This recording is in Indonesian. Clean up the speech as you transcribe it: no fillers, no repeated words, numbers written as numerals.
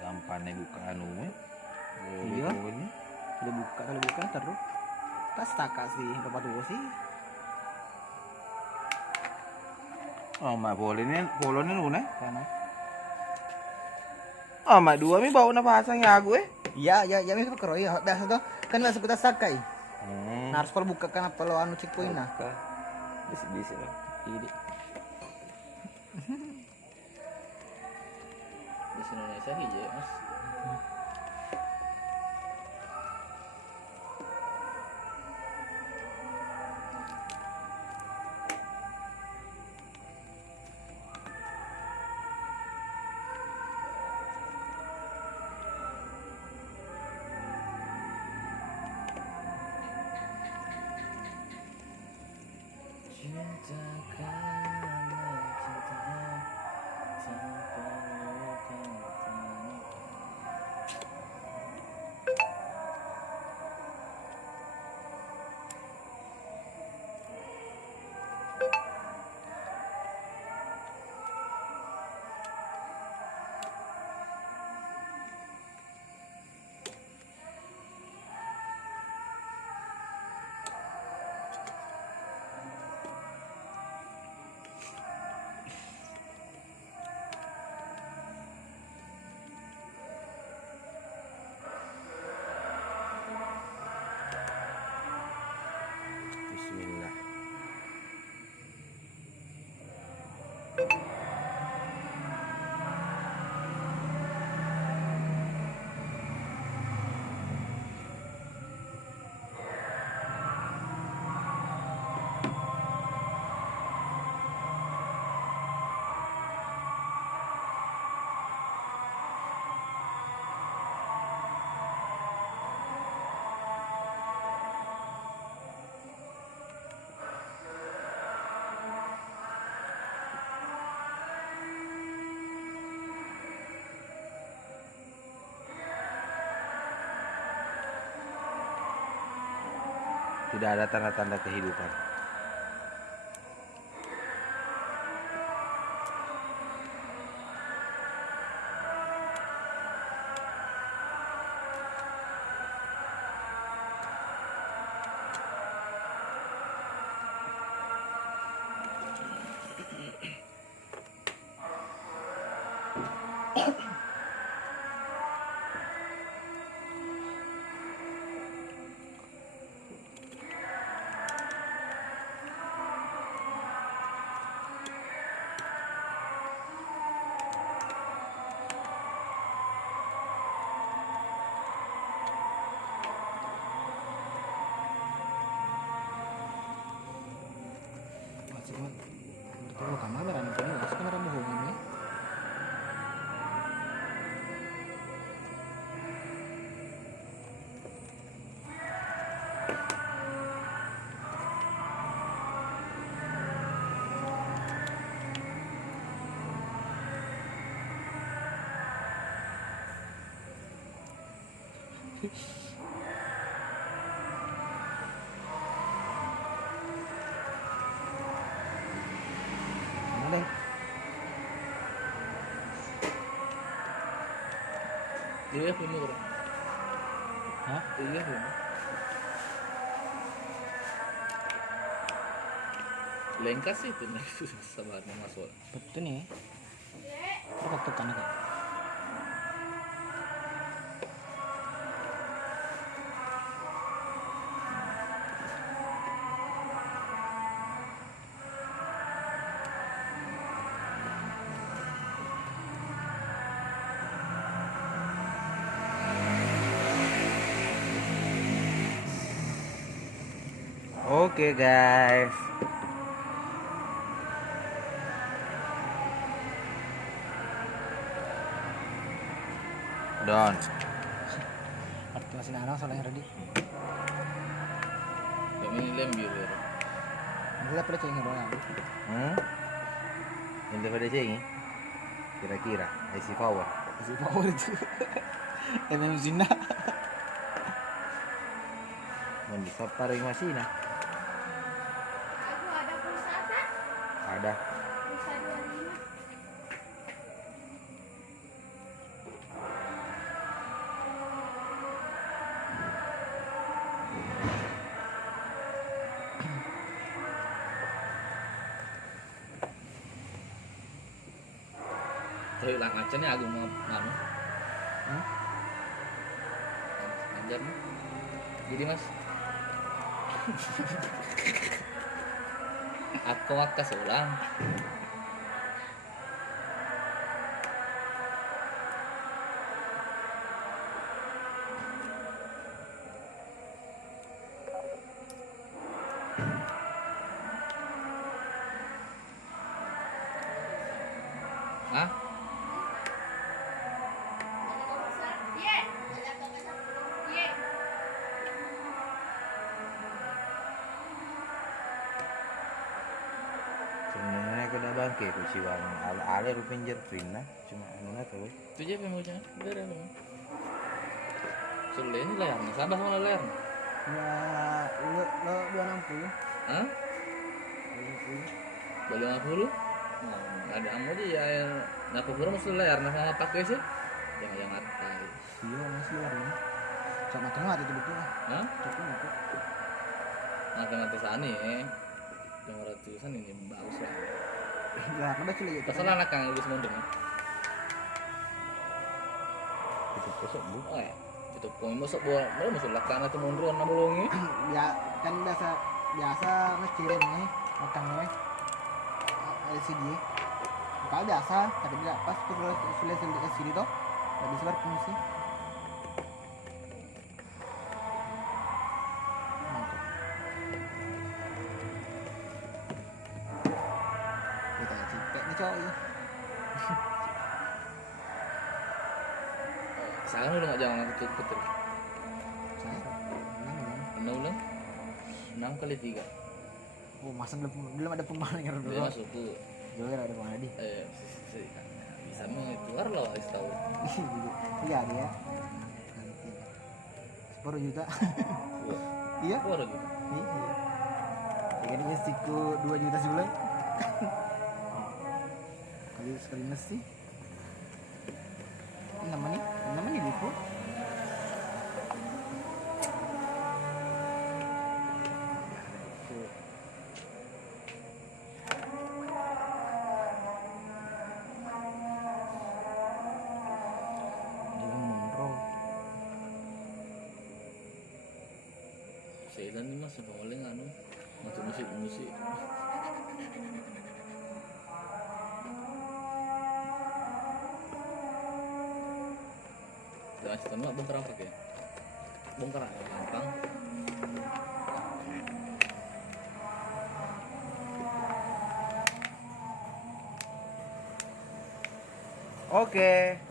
gampang nih buka anu iya kalau buka terus tas taka sih tempat tua sih mak polonnya lu nih karena mak dua mi bau na pasang ya gue iya ini tuh keroy biasa tuh kan langsung kita sakai hmm. nah harus kalau buka kan apa lo anu checkpoint nah bisa lah. ini Di Indonesia hiji ya mas. Bismillah. Tidak ada tanda-tanda kehidupan. bertemu kamera nih punya mas kamera bohongan nih mana deh Iya bener bro. hah Iya bener. Lengkas itu nih sabarnya masuk. betul nih berapa tekan agak Oke guys. Don. arti masih nana soalnya ready Kami lembir ya. kita pada cengeng doang Yang pada ceng kira-kira IC power. si power itu Zina Mandi paring masina. Aku ada pulsa kan? Ada. Pulsa 25. hilang aja nih aku mau anu. Hmm? Ajar nih. Jadi mas. Aku wakas ulang. Hah? Sebenarnya aku udah bangke ku siwang ale rupin jerpin nah cuma anu na tuh. Itu aja pemuja. Beres memang. Sudah ini layar, sabar sama layar. Ya, lo 260. Hah? 260. Boleh 50? Ada amu dia nah kubur mesti layar nah sama pakai sih. Yang atas. Iya, masih luar ini. Sama tengah itu betul. Hah? Cukup itu. Mati-mati sana yang ratusan ini bagus lah. Lah, ada cili itu. Pasal anak kang lebih semondeng. Itu kosok bu. Oh ya, itu poin masuk bola, mau masuk lakan atau mundur na bolongi. Ya, kan biasa ngecirim nih, makan nih. LCD. Kalau biasa, tapi tidak pas sudah LCD toh, nggak bisa berfungsi. Mantap. Kita cipek nih cowok ya. Sekarang udah nggak jangan ketuk. Saya, ini. 6 ulang, 6 kali 3. Oh, masa belum ada pemain yang Dia dulu. masuk tuh. Belum ada pemain di. Bisa keluar loh, harus tahu. Iya dia. Nanti 10 juta. Iya. Keluar gitu. Iya. Jadi mestiku 2 juta sebulan. Sekali mesti. Namanya Dipo. Saya nih mas, boleh nggak anu? Masuk musik. Jangan setengah bongkar apa ya? Bongkar aja gampang. Oke.